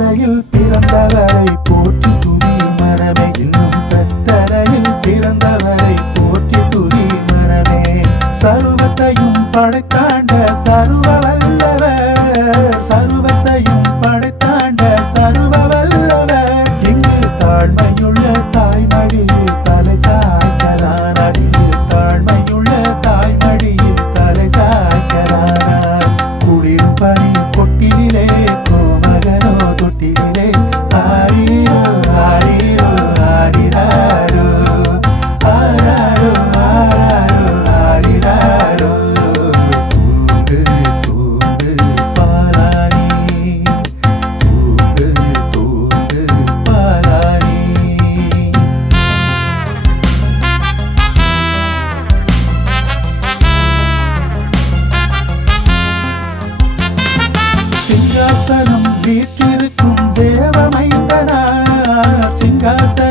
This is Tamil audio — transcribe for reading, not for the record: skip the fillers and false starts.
பெத்தரையில் பிறந்தவரை போற்றி துதி மனமே இன்னும் பெத்தரையில் பிறந்தவரை போற்றி துதி மனமே சர்வத்தையும் படைத்தாண்ட சர்வ வல்லவர் சர்வத்தையும் படைத்தாண்ட சர்வ வல்லவர் இங்கு தாழ்மையுள்ள தாய்மடியில் தலை சாய்க்கலானார் இங்கு தாழ்மையுள்ள தாய்மடியில் தலை சாய்க்கலானார் குளிரும் பனி பொட்டிலே கோமகனோ தொட்டிலே ஆரியோ ஆரியோ ஆரிராரோ ஆராரோ ஆராரோ ஆரிராரோ தூங்கு தூங்கு பாலாரி தூங்கு தூங்கு பாலாரி சிங்காசனம் வீற்றிருக்கும் தேவமைந்தனார் சிங்காசனம்